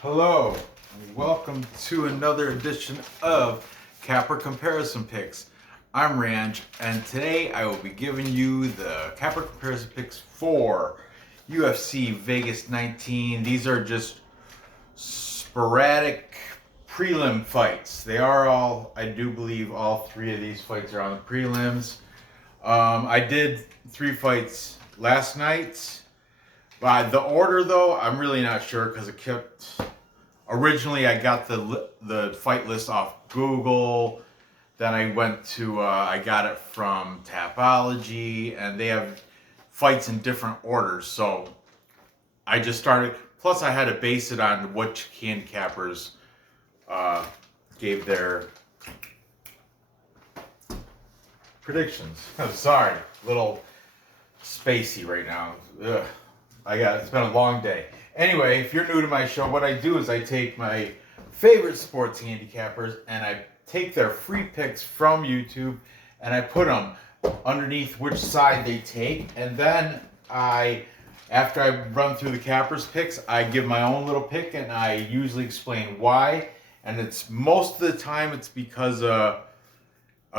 Hello, and welcome to another edition of Capper Comparison Picks. I'm Ranch, and today I will be giving you the Capper Comparison Picks for UFC Vegas 19. These are just sporadic prelim fights. They are all, I do believe all three of these fights are on the prelims. I did 3 fights last night. By the order, though, I'm really not sure because it kept. Originally, I got the fight list off Google. Then I went to I got it from Tapology, and they have fights in different orders. So I just started. Plus, I had to base it on which handicappers gave their predictions. I'm sorry, little spacey right now. Ugh. It's been a long day. Anyway, if you're new to my show, what I do is I take my favorite sports handicappers and I take their free picks from YouTube and I put them underneath which side they take. And then after I run through the cappers picks, I give my own little pick and I usually explain why. And it's most of the time it's because a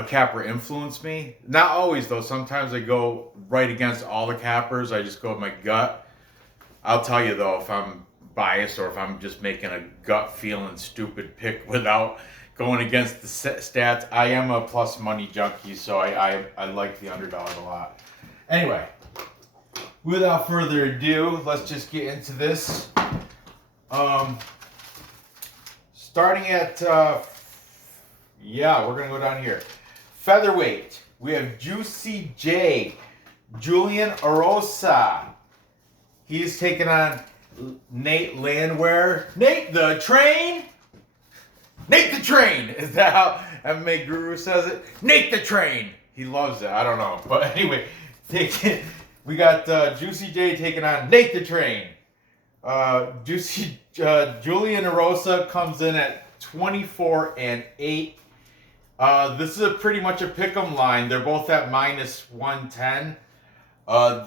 capper influenced me. Not always though. Sometimes I go right against all the cappers. I just go with my gut. I'll tell you though, if I'm biased or if I'm just making a gut feeling stupid pick without going against the stats, I am a plus money junkie, so I like the underdog a lot. Anyway, without further ado, let's just get into this. Starting at, we're going to go down here. Featherweight, we have Juicy J, Julian Erosa. He's taking on Nate Landwehr. Nate the Train? Nate the Train! Is that how MMA Guru says it? Nate the Train! He loves it. I don't know. But anyway, we got Juicy J taking on Nate the Train. Julian Erosa comes in at 24-8. This is pretty much a pick'em line. They're both at -110.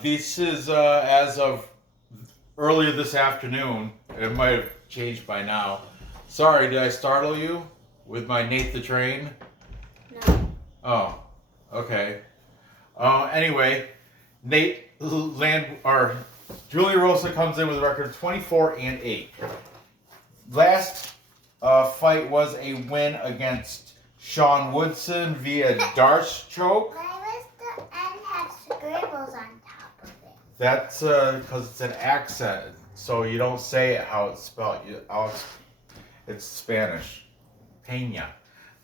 This is as of earlier this afternoon. It might have changed by now. Sorry, did I startle you with my Nate the Train? No. Oh, okay. Anyway, Julian Erosa comes in with a record of 24-8. Last fight was a win against Sean Woodson via Darce choke. Why does the end have scribbles on top of it? That's because it's an accent, so you don't say it how it's spelled. It's Spanish. Peña.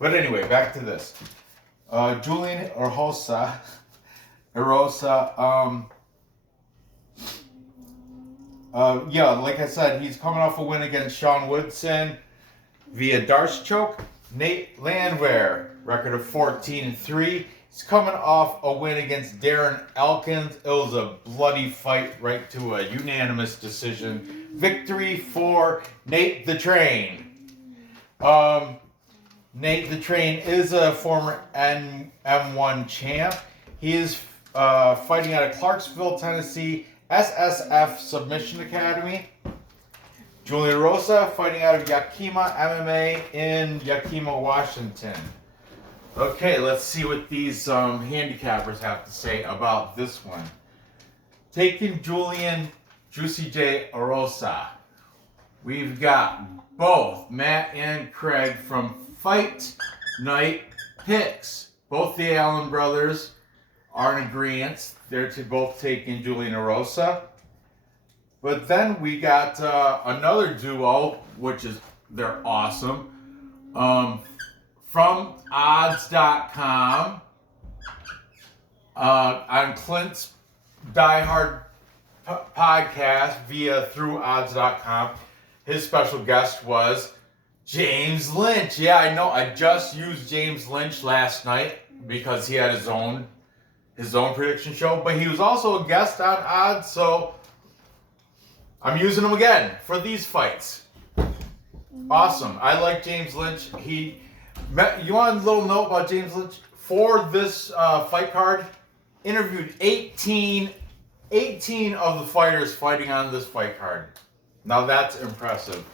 But anyway, back to this. Julian Erosa, like I said, he's coming off a win against Sean Woodson via Darce choke. Nate Landwehr, record of 14-3. He's coming off a win against Darren Elkins. It was a bloody fight right to a unanimous decision. Victory for Nate the Train. Nate the Train is a former M1 champ. He is fighting out of Clarksville, Tennessee, SSF Submission Academy. Julian Erosa fighting out of Yakima MMA in Yakima, Washington. Okay, let's see what these handicappers have to say about this one. Taking Juicy J Erosa. We've got both Matt and Craig from Fight Night Picks. Both the Allen brothers are in agreement. They're to both taking Julian Erosa. But then we got another duo, which is, they're awesome. From odds.com, on Clint's diehard podcast through odds.com, his special guest was James Lynch. Yeah, I know. I just used James Lynch last night because he had his own prediction show, but he was also a guest on odds, so I'm using him again for these fights. Awesome. I like James Lynch. You want a little note about James Lynch? For this fight card, interviewed 18 of the fighters fighting on this fight card. Now that's impressive.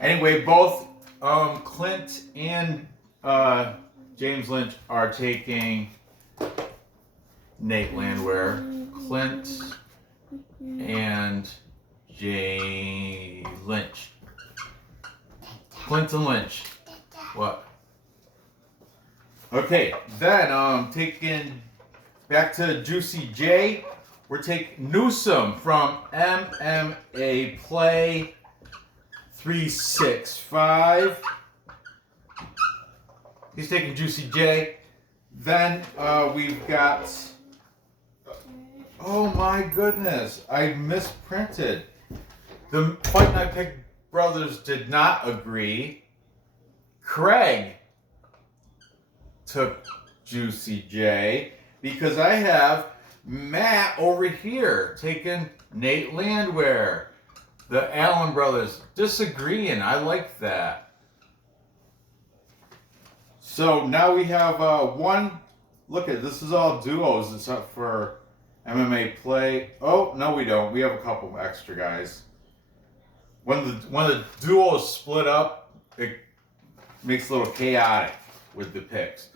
Anyway, both Clint and James Lynch are taking Nate Landwehr. Clint and Jay Lynch. Clinton Lynch. What? Okay, then taking back to Juicy J. We're taking Newsome from MMA Play 365. He's taking Juicy J. Then we've got. Oh my goodness! I misprinted. The Fight Night Pick brothers did not agree. Craig took Juicy J because I have Matt over here taking Nate Landwehr. The Allen brothers disagreeing. I like that. So now we have one. Look at this is all duos except for MMA Play. Oh no, we don't. We have a couple extra guys. When the duos split up, it makes it a little chaotic with the picks.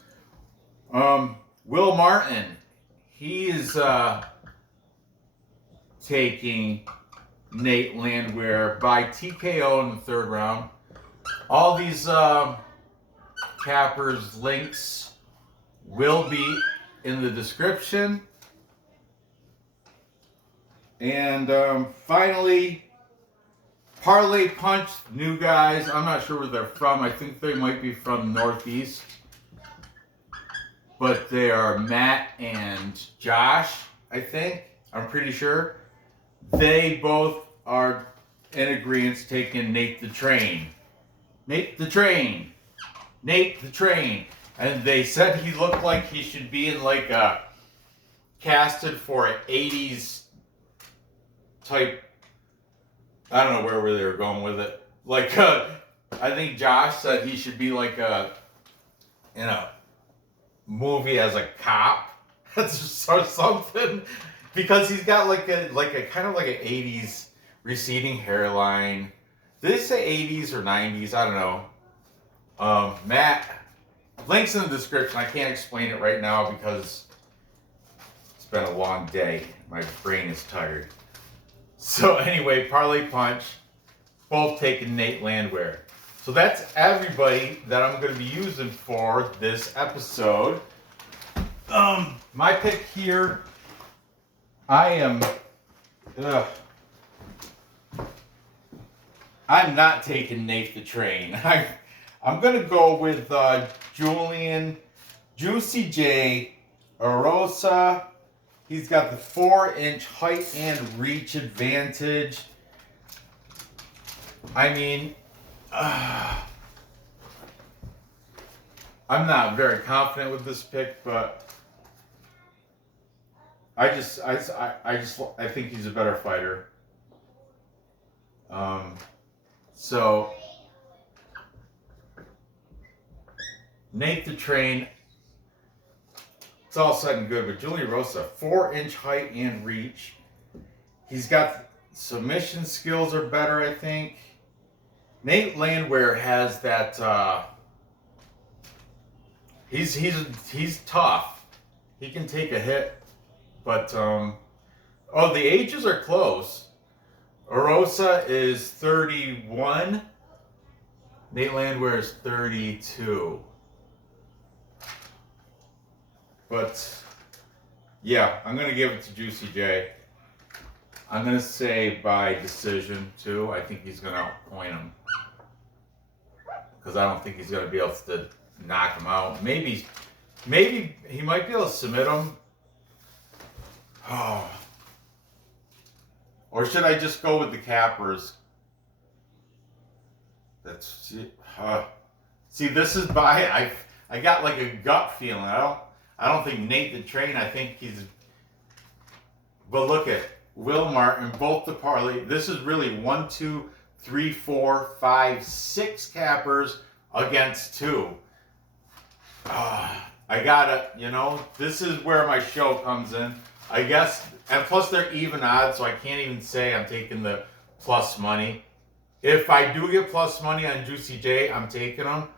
Will Martin, he is taking Nate Landwehr by TKO in the third round. All these cappers links will be in the description. And finally, Parlay Punch, new guys. I'm not sure where they're from. I think they might be from Northeast. But they are Matt and Josh, I think. I'm pretty sure. They both are in agreement taking Nate the Train. Nate the Train. Nate the Train. And they said he looked like he should be in like a casted for an 80s type. I don't know where they were going with it. Like, I think Josh said he should be like in a movie as a cop or something, because he's got like a kind of like an 80s receding hairline. Did they say 80s or 90s? I don't know. Matt, links in the description. I can't explain it right now because it's been a long day. My brain is tired. So anyway, Parlay Punch, both taking Nate Landwehr. So that's everybody that I'm going to be using for this episode. My pick here, I'm not taking Nate the Train. I'm going to go with Julian, Juicy J, Erosa. He's got the 4-inch height and reach advantage. I mean, I'm not very confident with this pick, but I think he's a better fighter. So Nate the Train. It's all said and good, but Julian Erosa, 4-inch height and reach. He's got submission skills are better, I think. Nate Landwehr has that. He's tough. He can take a hit, but the ages are close. Erosa is 31. Nate Landwehr is 32. But, yeah, I'm going to give it to Juicy J. I'm going to say by decision, too. I think he's going to outpoint him. Because I don't think he's going to be able to knock him out. Maybe he might be able to submit him. Oh. Or should I just go with the cappers? That's see, this is by I got like a gut feeling. I don't think Nate the Train. I think he's. But look at Will Martin, both the parlay. This is really 1, 2, 3, 4, 5, 6 cappers against 2. I gotta, this is where my show comes in. I guess, and plus they're even odds, so I can't even say I'm taking the plus money. If I do get plus money on Juicy J, I'm taking them.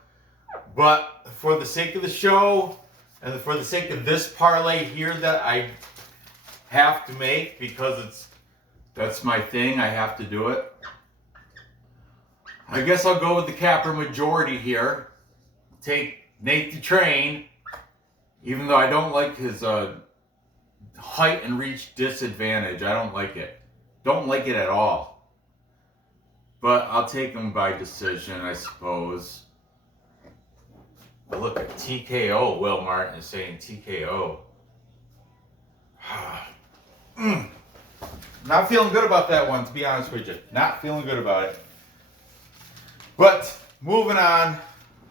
But for the sake of the show and for the sake of this parlay here that I have to make because that's my thing, I have to do it. I guess I'll go with the capper majority here. Take Nate the Train, even though I don't like his height and reach disadvantage. I don't like it. Don't like it at all. But I'll take him by decision, I suppose. But look at TKO. Will Martin is saying TKO. Not feeling good about that one, to be honest with you. Not feeling good about it. But moving on,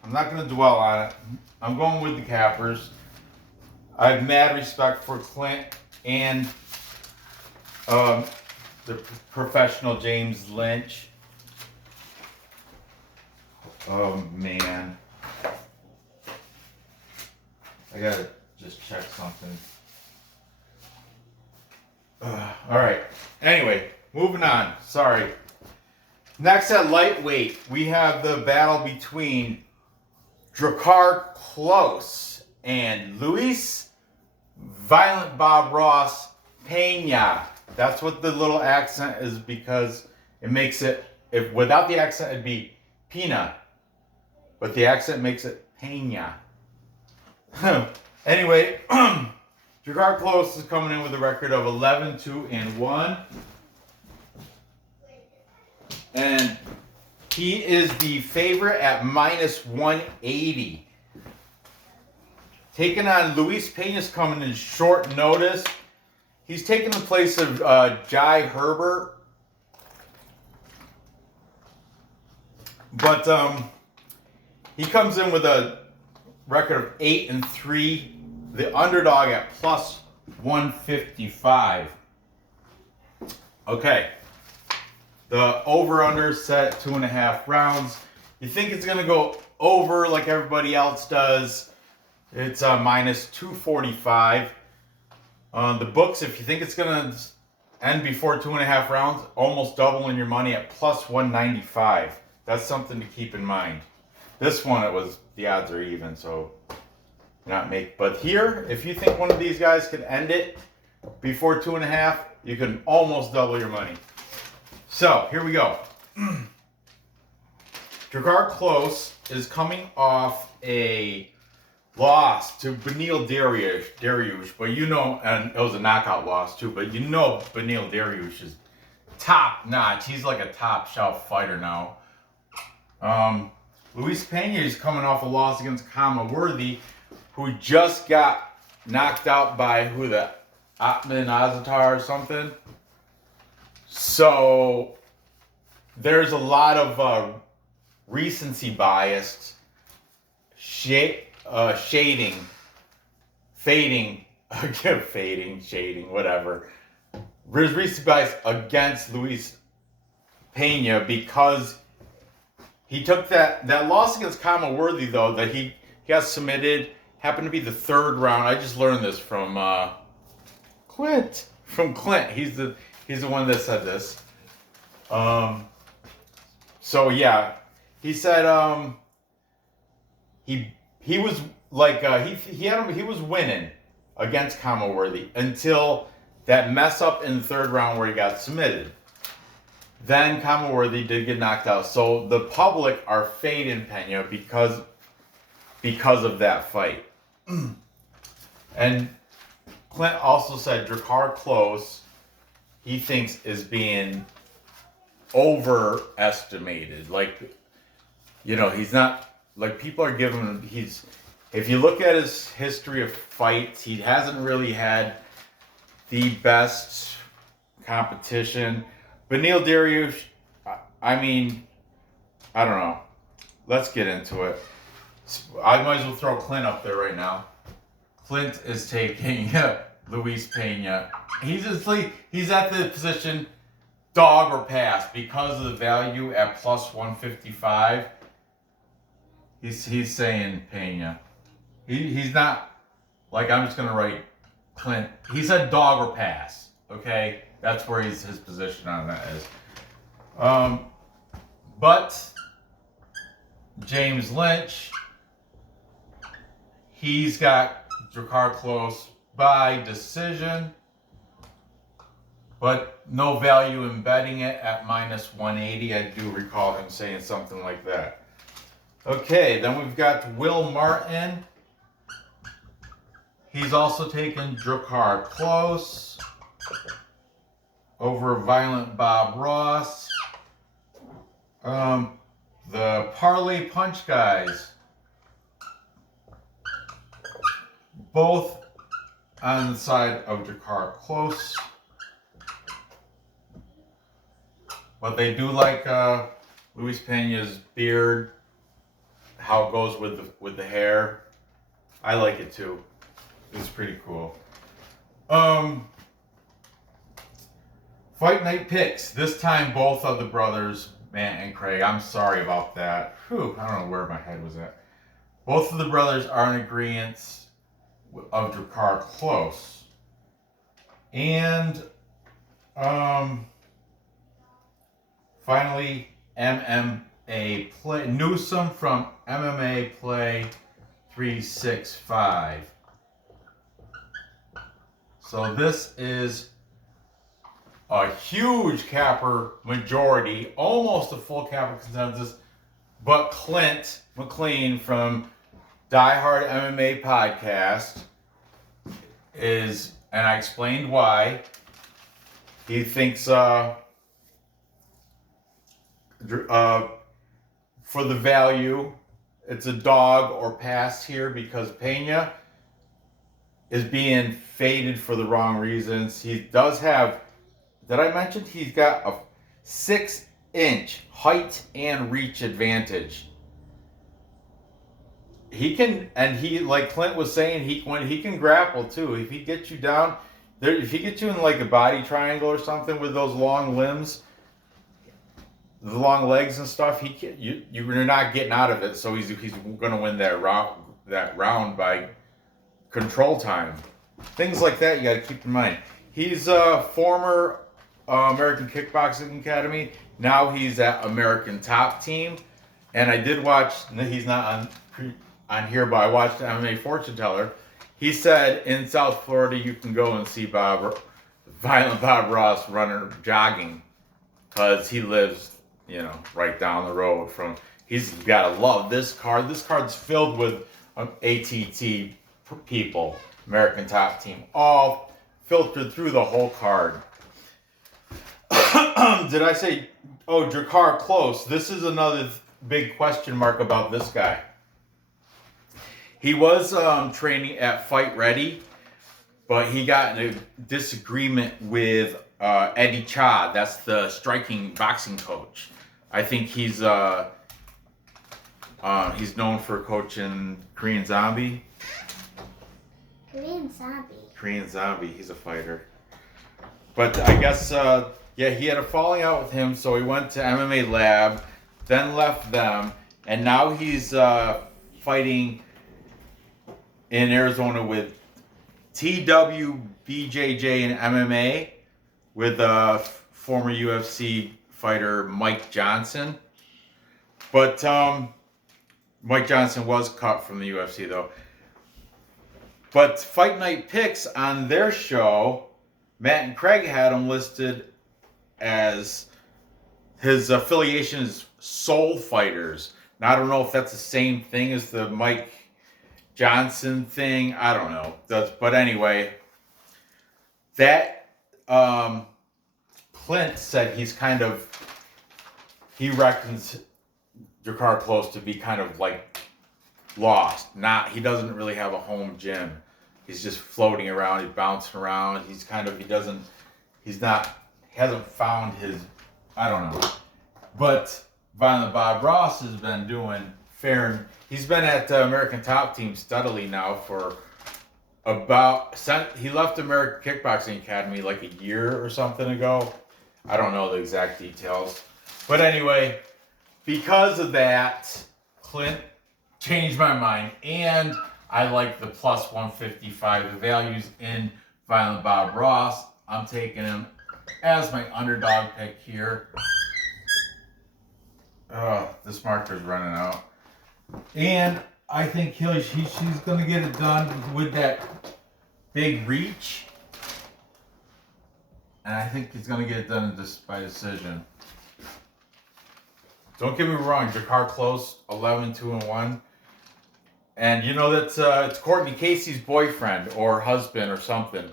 I'm not going to dwell on it. I'm going with the cappers. I have mad respect for Clint and the professional James Lynch. Oh man. I gotta just check something. Alright. Anyway, moving on. Sorry. Next at lightweight, we have the battle between Drakkar Klose and Luis Violent Bob Ross Peña. That's what the little accent is because it makes it, if without the accent it'd be Peña. But the accent makes it Peña. Anyway, Drakkar Klose is coming in with a record of 11-2-1. And he is the favorite at minus 180. Taking on Luis Peña's coming in short notice. He's taking the place of Jai Herbert. But he comes in with a record of 8-3. The underdog at plus 155. Okay. The over-under set 2.5 rounds. You think it's going to go over like everybody else does. It's minus 245. The books, if you think it's going to end before 2.5 rounds, almost doubling your money at plus 195. That's something to keep in mind. This one, the odds are even, so not make. But here, if you think one of these guys can end it before 2.5, you can almost double your money. So, here we go. Drakkar Klose is coming off a loss to Beneil Dariush, but you know, and it was a knockout loss too, but you know Beneil Dariush is top notch. He's like a top shelf fighter now. Luis Peña is coming off a loss against Kama Worthy, who just got knocked out by Atman Azatar or something. So there's a lot of recency bias, shading, whatever. There's recency bias against Luis Peña because he took that loss against Kama Worthy, though, that he got submitted, happened to be the third round. I just learned this from Clint. He's the one that said this. So yeah, he said he was like he was winning against Kama Worthy until that mess up in the third round where he got submitted. Then Kama Worthy did get knocked out. So the public are fading Peña because of that fight. And Clint also said Drakkar Klose, he thinks, is being overestimated. Like, you know, he's not, like, people are giving him, if you look at his history of fights, he hasn't really had the best competition. Beneil Dariush, I mean, I don't know. Let's get into it. I might as well throw Clint up there right now. Clint is taking Luis Peña. He's at the position dog or pass because of the value at plus 155. He's saying Peña. He's not like I'm just gonna write Clint. He said dog or pass. Okay, that's where his position on that is. But James Lynch, he's got Drakkar Klose by decision, but no value in betting it at minus 180. I do recall him saying something like that. Okay, then we've got Will Martin. He's also taken Drakkar Klose over Violent Bob Ross. The Parlay Punch guys, both on the side of Drakkar Klose. But they do like Luis Peña's beard, how it goes with the hair. I like it too. It's pretty cool. Fight night picks. This time both of the brothers, Matt and Craig. I'm sorry about that. Whew, I don't know where my head was at. Both of the brothers are in agreement of Drakkar Klose. And finally, MMA play. Newsom from MMA Play 365. So this is a huge capper majority, almost a full capper consensus, but Clint McLean from Die Hard MMA Podcast is, and I explained why, he thinks for the value, it's a dog or pass here because Peña is being faded for the wrong reasons. He does have, did I mention he's got a 6-inch height and reach advantage. He can, and he, like Clint was saying, he can grapple too. If he gets you down there, if he gets you in like a body triangle or something with those long limbs, the long legs and stuff, you're not getting out of it. So he's going to win that round by control time. Things like that you got to keep in mind. He's a former American Kickboxing Academy. Now he's at American Top Team. And I did watch, he's not on here, but I watched the MMA Fortune Teller. He said in South Florida you can go and see Violent Bob Ross running, jogging, because he lives, right down the road from. He's got to love this card. This card's filled with ATT people, American Top Team, all filtered through the whole card. Did I say, Drakkar Klose? This is another big question mark about this guy. He was training at Fight Ready, but he got in a disagreement with Eddie Cha. That's the striking boxing coach. I think he's known for coaching Korean Zombie. Korean Zombie. He's a fighter. But I guess, he had a falling out with him, so he went to MMA Lab, then left them, and now he's fighting in Arizona with TWBJJ in MMA with former UFC fighter Mike Johnson. But Mike Johnson was cut from the UFC though. But Fight Night Picks on their show, Matt and Craig had him listed as his affiliation is Soul Fighters. Now I don't know if that's the same thing as the Mike Johnson thing. I don't know. But anyway, that Clint said he reckons Drakkar Klose to be kind of like lost. He doesn't really have a home gym. He's just floating around. He's bouncing around. He hasn't found his, I don't know. But Violent Bob Ross has been doing fair. He's been at American Top Team steadily now for he left American Kickboxing Academy like a year or something ago. I don't know the exact details. But anyway, because of that, Clint changed my mind. And I like the plus 155. The values in Violent Bob Ross. I'm taking him as my underdog pick here. this marker's running out. And I think she's going to get it done with that big reach. And I think he's going to get it done by decision. Don't get me wrong, Drakkar Klose, 11-2-1. And you know that's it's Courtney Casey's boyfriend or husband or something.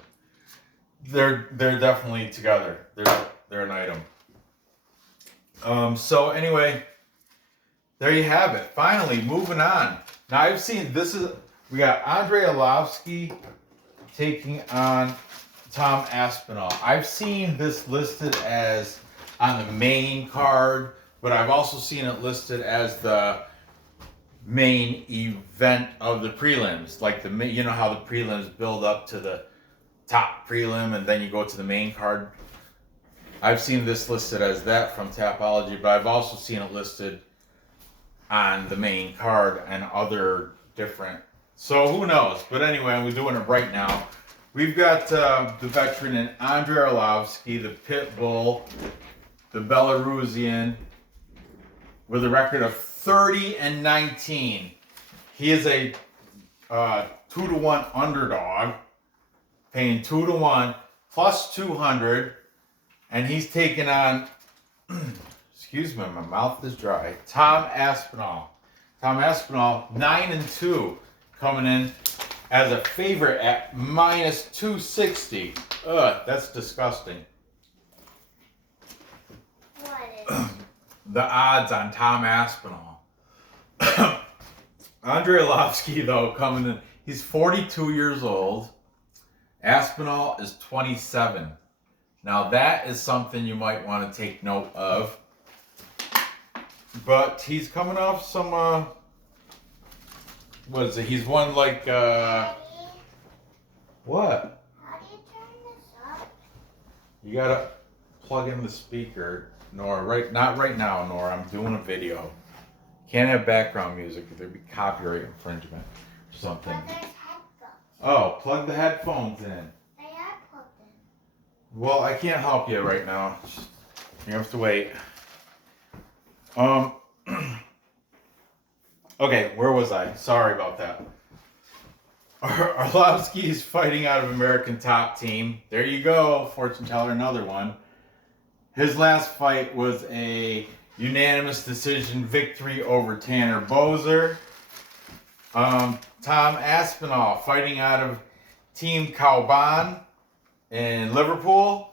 They're definitely together. They're an item. So anyway, there you have it. Finally, moving on. Now I've seen we got Andrei Arlovski taking on Tom Aspinall. I've seen this listed as on the main card, but I've also seen it listed as the main event of the prelims. Like you know how the prelims build up to the top prelim and then you go to the main card. I've seen this listed as that from Tapology, but I've also seen it listed on the main card and other different. So who knows? But anyway, we're doing it right now. We've got the veteran in Andrei Arlovski, the pit bull, the Belarusian, with a record of 30-19. He is a 2-1 underdog, paying 2-1 plus 200, and he's taking on, excuse me, my mouth is dry, Tom Aspinall. Tom Aspinall, 9-2, coming in as a favorite at minus 260. Ugh, that's disgusting. What is The odds on Tom Aspinall. Andrei Arlovski, though, coming in, he's 42 years old. Aspinall is 27. Now that is something you might want to take note of. But he's coming off some, what is it? He's won like, what? How do you turn this up? You gotta plug in the speaker, Nora. Not right now, Nora. I'm doing a video. Can't have background music if there'd be copyright infringement or something. But there's headphones. Oh, plug the headphones in. They are plugged in. Well, I can't help you right now. You have to wait. Okay, where was I? Sorry about that. Arlovski is fighting out of American Top Team. There you go, fortune teller, another one. His last fight was a unanimous decision victory over Tanner Bozer. Tom Aspinall fighting out of Team Kauban in Liverpool.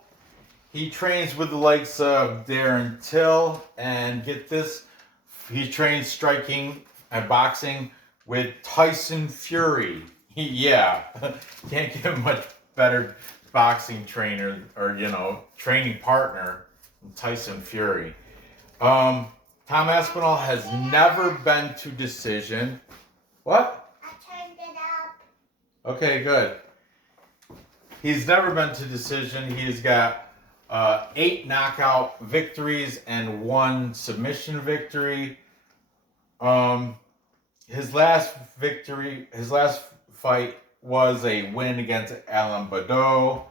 He trains with the likes of Darren Till, and get this, he trains striking and boxing with Tyson Fury. Yeah, can't get a much better boxing trainer or, training partner than Tyson Fury. Tom Aspinall has never been to decision. What? I turned it up. Okay, good. He's never been to decision. He's got 8 knockout victories and 1 submission victory. His last fight was a win against Alan Badeau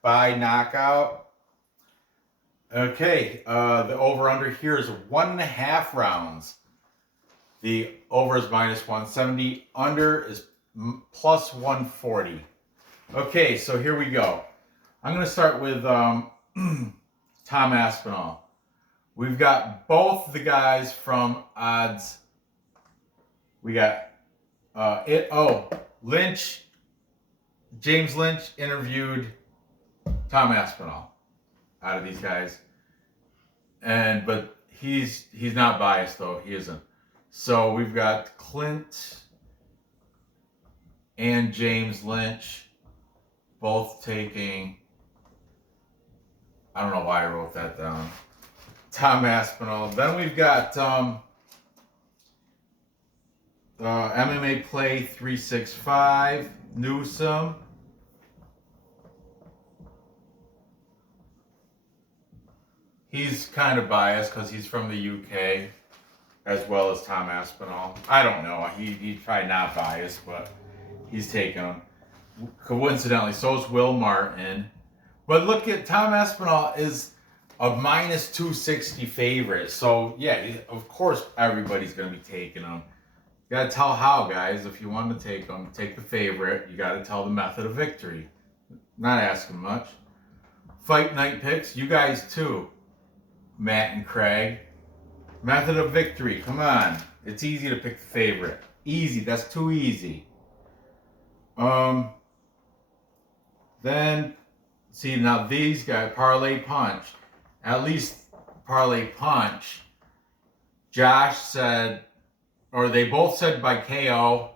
by knockout. Okay, the over-under here is 1.5 rounds. The over is minus 170. Under is plus 140. Okay, so here we go. I'm going to start with Tom Aspinall. We've got both the guys from odds. We got Lynch. James Lynch interviewed Tom Aspinall out of these guys, but he's not biased though. He isn't. So we've got Clint and James Lynch both taking. I don't know why I wrote that down. Tom Aspinall. Then we've got MMA Play 365, Newsome. He's kind of biased because he's from the UK, as well as Tom Aspinall. I don't know. He's probably not biased, but he's taking him. Coincidentally, so is Will Martin. But look at Tom Aspinall is a minus 260 favorite. So yeah, of course everybody's gonna be taking them. You gotta tell how, guys. If you want to take them, take the favorite. You gotta tell the method of victory. Not asking much. Fight night picks, you guys too, Matt and Craig. Method of victory, come on. It's easy to pick the favorite. Easy, that's too easy. Then, see, now these guys, Parlay Punch. At least Parlay Punch, Josh said, or they both said by KO,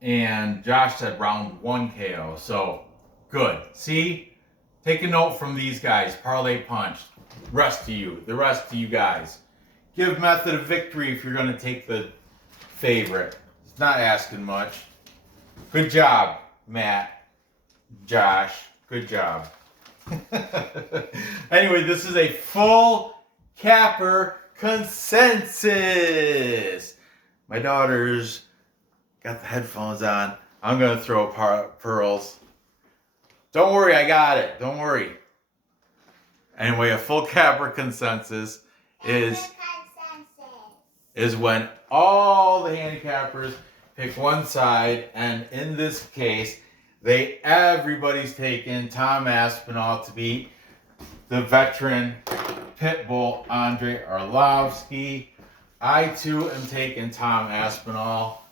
and Josh said round 1 KO. So, good. See? Take a note from these guys, Parlay Punch. The rest of you guys. Give method of victory if you're going to take the favorite. It's not asking much. Good job, Matt, Josh. Good job. Anyway, this is a full capper consensus. My daughter's got the headphones on. I'm going to throw pearls. Don't worry, I got it. Don't worry. Anyway, a full capper consensus is when all the handicappers pick one side, and in this case, everybody's taking Tom Aspinall to beat the veteran Pitbull Andrei Arlovski. I too am taking Tom Aspinall.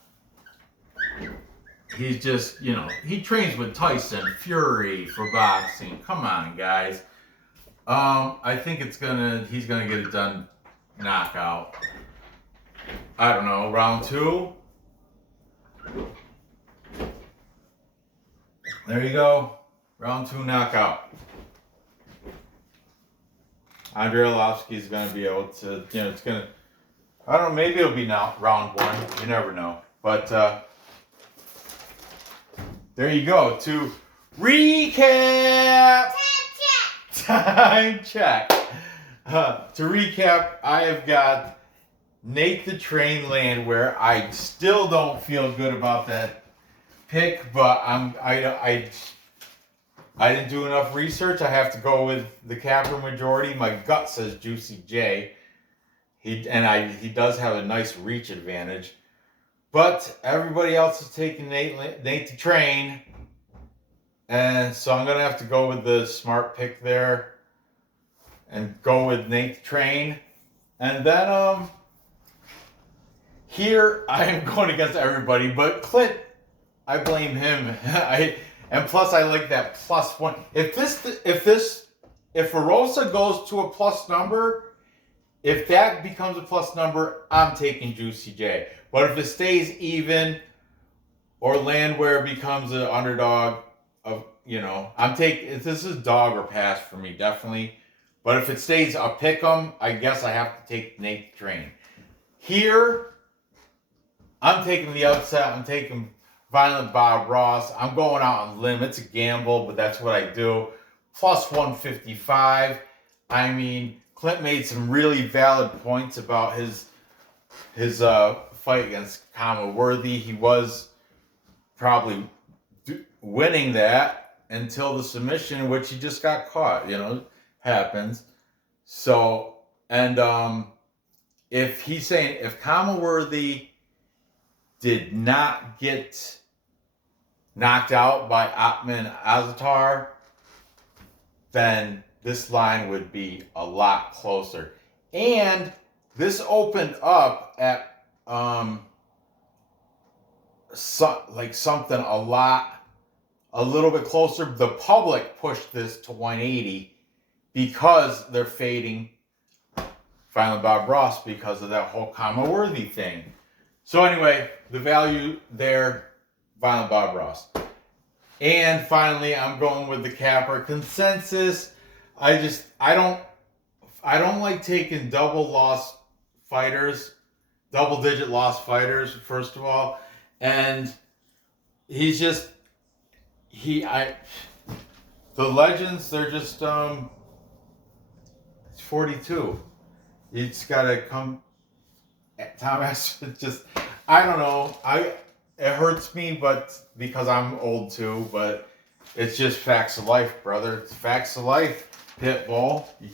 He's just, he trains with Tyson Fury for boxing. Come on, guys. I think he's gonna get it done knockout. I don't know, round 2. There you go. Round 2 knockout. Andrei Arlovski is going to be able to, it's going to, I don't know, maybe it'll be now round 1. You never know. But there you go. To recap. Time check. To recap, I have got Nate the Train Landwehr. I still don't feel good about that pick, but I didn't do enough research. I have to go with the capper majority. My gut says Juicy J. He does have a nice reach advantage, but everybody else is taking Nate the Train, and so I'm gonna have to go with the smart pick there, and go with Nate the Train, and then here I am going against everybody, but Clint, I blame him. And plus I like that +1. If Erosa goes to a plus number, if that becomes a plus number, I'm taking Juicy J. But if it stays even, or Landwehr becomes an underdog, I'm taking. This is dog or pass for me, definitely. But if it stays a pick'em, I guess I have to take Nate the Train. Here, I'm taking the upset. I'm taking Violent Bob Ross. I'm going out on a limb. It's a gamble, but that's what I do. +155. I mean, Clint made some really valid points about his fight against Kama Worthy. He was probably winning that until the submission, which he just got caught. Happens. So, and if Kama Worthy did not get knocked out by Atman Azatar, then this line would be a lot closer. And this opened up at something a little bit closer. The public pushed this to 180 because they're fading Violent Bob Ross because of that whole Kama Worthy thing. So anyway, the value there, Violent Bob Ross. And finally, I'm going with the capper consensus. I don't like taking double-digit loss fighters, first of all. And the legends, they're just, it's 42. You just gotta come, Thomas, just, I don't know. It hurts me, but because I'm old too, but it's just facts of life, brother. It's facts of life. pit bull. You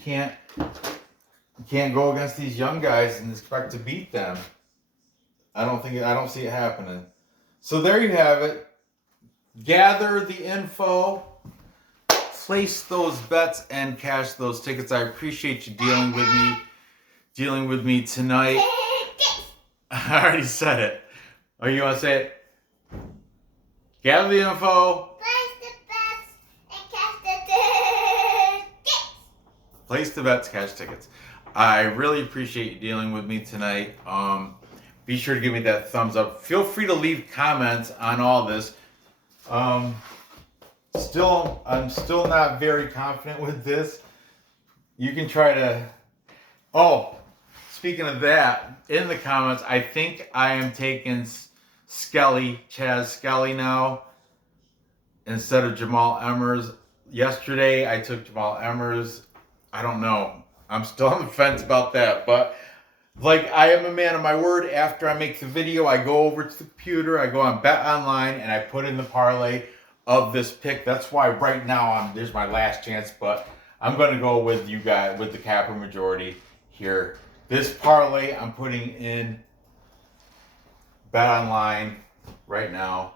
can't go against these young guys and expect to beat them. I don't see it happening. So there you have it. Gather the info, place those bets, and cash those tickets. I appreciate you dealing with me tonight. I already said it. Oh, you want to say it? Gather the info. Place the bets, cash tickets. I really appreciate you dealing with me tonight. Be sure to give me that thumbs up. Feel free to leave comments on all this. I'm still not very confident with this. You can try to. Oh, speaking of that, in the comments, I think I am taking Chaz Skelly now instead of Jamal Emmers. Yesterday, I took Jamal Emmers. I don't know. I'm still on the fence about that, but like I am a man of my word. After I make the video, I go over to the computer, I go on Bet Online, and I put in the parlay of this pick. That's why right now there's my last chance, but I'm going to go with you guys with the capper majority here. This parlay I'm putting in Bet Online right now.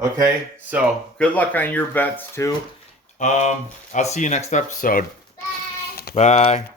Okay, so good luck on your bets too. I'll see you next episode. Bye. Bye.